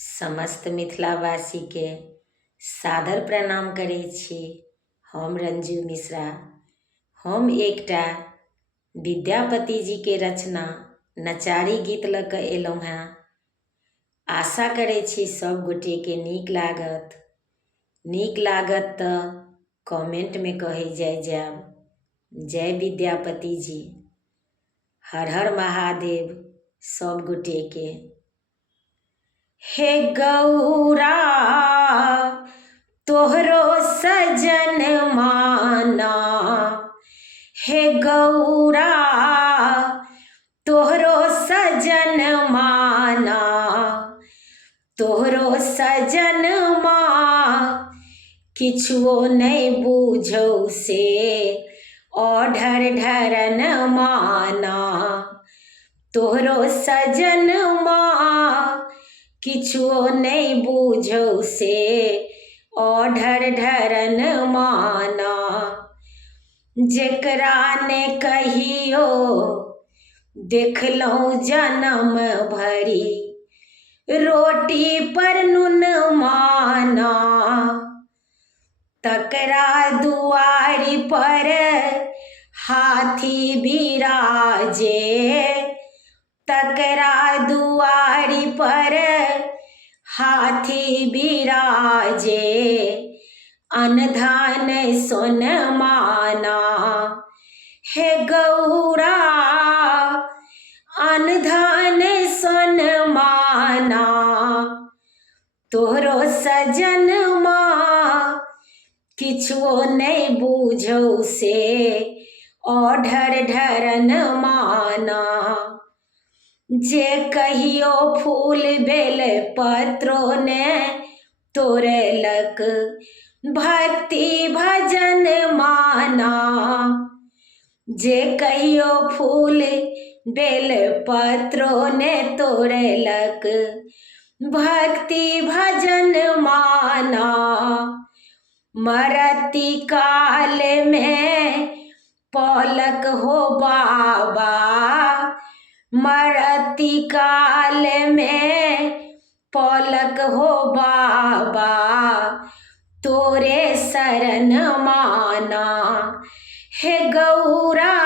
समस्त मिथिलावासी के सादर प्रणाम करै छी। हम रंजू मिश्रा। हम एकटा विद्यापति जी के रचना नचारी गीत लऽ कऽ एलहुँ हेँ। आशा करै छी सब गोटे के नीक लागत। नीक लागत तऽ कमेंटमे कहै जायब जय विद्यापति जी। हर हर महादेव सब गोटे के। हे गौरा तोहरो सजन माना, हे गौरा तोहरो सजन माना, तोहरो सजन माँ किछुओ नहीं बूझौ से ओढ़र ढरन माना, तोहरो सजन माँ किछुओ नहीं बूझौ से ओढ़र ढरन माना। जेकरा ने कहियो देखलहुँ जन्म भरी रोटी पर नून माना, तकरा दुआरी पर हाथी बिराजे, तकरा दुआरी पर हाथी बिराजे, अनधन सोन माना। हे गौरा अनधन सोन माना, तोहरो सजन माँ किछुओ नहीं बूझौ से ओढ़र ढरन माना। जे कहियो फूल बेल पत्रों ने तोड़लक भक्ति भजन माना, जे कहियो फूल बेल पत्रों ने तोड़लक भक्ति भजन माना। मरती काल में पौलक हो बाबा, मरती काल में पौलक हो बाबा, तोरे शरण माना। हे गौरा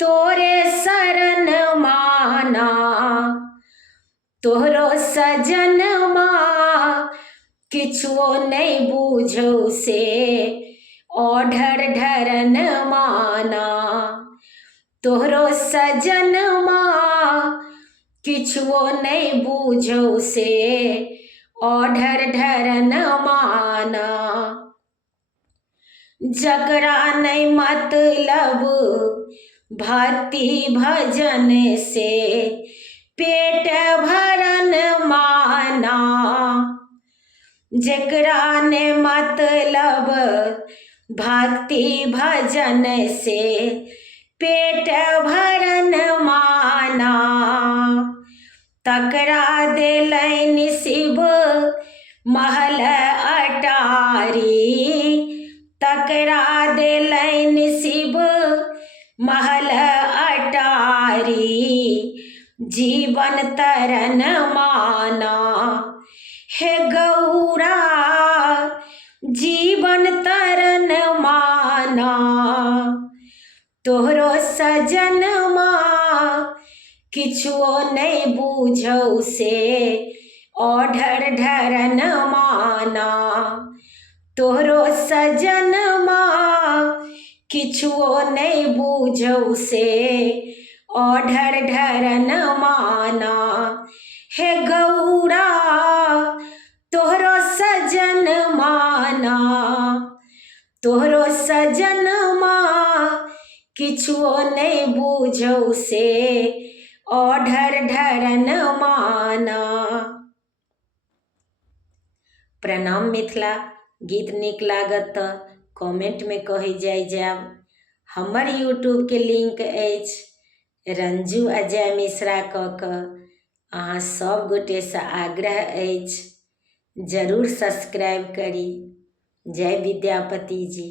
तोरे शरण माना, तोहरो सजन माँ किछुओ नहीं बूझौ से ओढ़र ढरन माना, तोहरो सजन माँ किछुओ नहीं बूझौ से ओढ़र ढरन माना। जकरा नहीं मतलब भक्ति भजन से पेट भरन माना, जकरा ने मतलब भक्ति भजन से पेट भरन माना, तकरा देलनि शिव महल अटारी, तकरा देलनि शिव महल अटारी, जीवन तरन माना। हे गौरा जीवन तरन माना, तोहरो सजन माँ किछुओ नहीं बूझौ से ओढ़र ढरन माना, तोहरो सजन माँ किछुओ नहीं बूझौ से ओढ़र ढरन माना। हे गौरा तोहरो सजन माना, तोहरो सजन माँ किछुओ नहीं बूझौ से ओढ़र ढरन माना। प्रणाम मिथिला। गीत नीक लागत तऽ कमेंट में कहि जायब। हमर यूट्यूब के लिंक अछि रंजू अजय मिश्रा कऽ कऽ। अहाँ सब गोटे से आग्रह अछि जरूर सब्सक्राइब करी। जय विद्यापति जी।